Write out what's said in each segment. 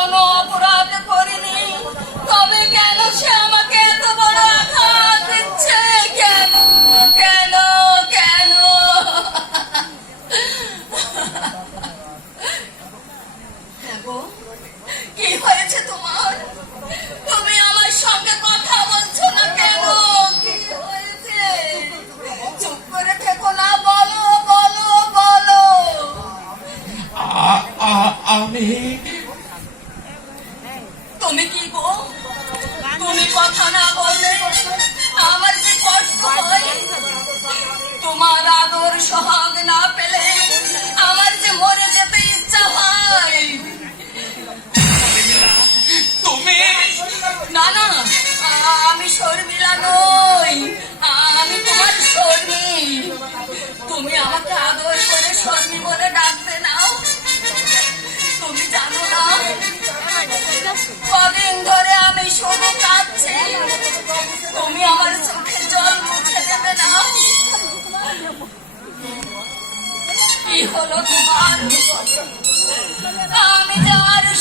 কোনো অপরাধ করিনি। তবে কেন সে আমাকে এত বড় আঘাত দিচ্ছে? কেন? কেন? কেন? হ্যাঁ কি হয়েছে তোমার? তুমি আমার সঙ্গে কথা বলছো না কেন? কি করে থেকো না, বলো বলো বলো। আমি আদর সোহাগ না পেলে আমার যে মরে যেতে ইচ্ছা হয়। তুমি না না আমি শর্মিলা।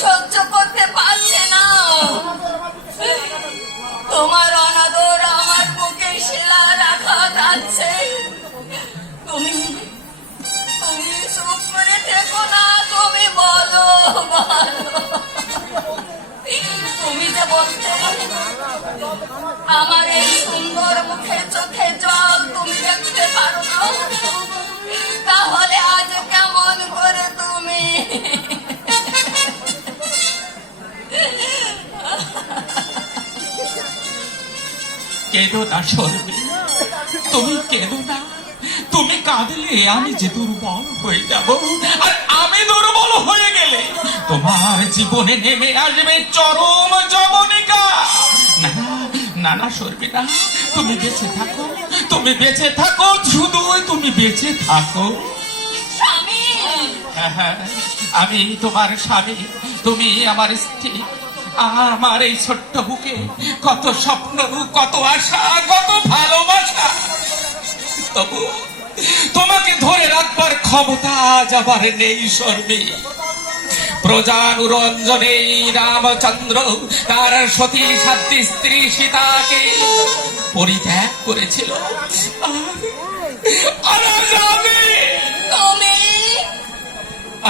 সহ্য করতে পারছে না। তোমার অনাদর আমার বুকে শিলা রাখা যাচ্ছে। তুমি তুমি চুপ করে কেঁদো না সরবে তুমি কেঁদো না। তুমি কাঁদলে আমি যে দুর্বল হয়ে যাব। আর আমি দুর্বল হয়ে গেলে তোমার জীবনে নেমে আসবে চরম জবনিকা না না না সরবে না। তুমি বেঁচে থাকো। তুমি বেঁচে থাকো শুধু তুমি বেঁচে থাকো। হ্যাঁ, হ্যাঁ, আমি তোমার স্বামী। তুমি আমার স্ত্রী। আমার এই ছোট্ট বুকে কত স্বপ্ন কত আশা কত ভালোবাসা। তবু তোমাকে ধরে রাখবার ক্ষমতা যাবার নেই শর্মী। প্রজানুরঞ্জনে রামচন্দ্র তার সতী সাধ্যী স্ত্রী সীতাকে পরিত্যাগ করেছিল।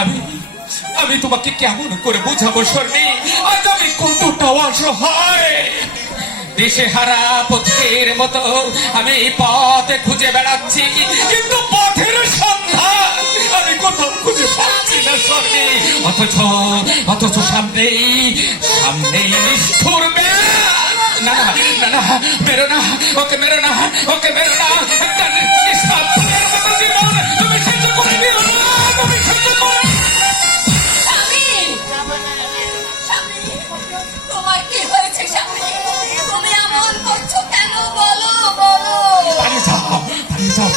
আমি আমি তোমাকে কেমন করে বোঝাবো শর্মী আজ আমি কতটা অসহায়। দেশে হারা পথের মতো আমি পথে খুঁজে বেড়াচ্ছি, কিন্তু পথের না অথচ ওকে মেরো না, ওকে মেরো না, একটা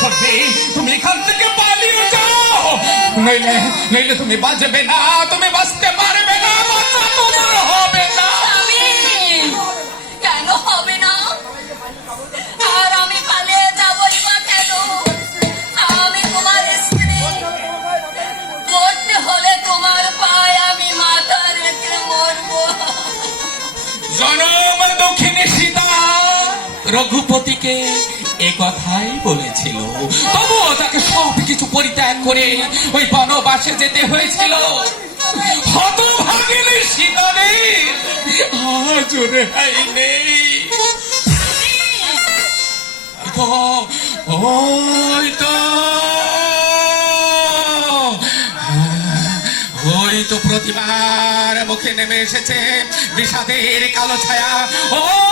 সর্বে তুমি এখান থেকে পালিয়ে যাও। নইলে নইলে তুমি বাঁচবে না। তুমি রঘুপতিকে এ কথাই বলেছিল। তবুও তাকে সব কিছু পরিত্যাগ করে ওই বনবাসে যেতে হয়েছিল। ওই তো ওই তো প্রতিবার মুখে নেমে এসেছে বিষাদের কালো ছায়া। ওই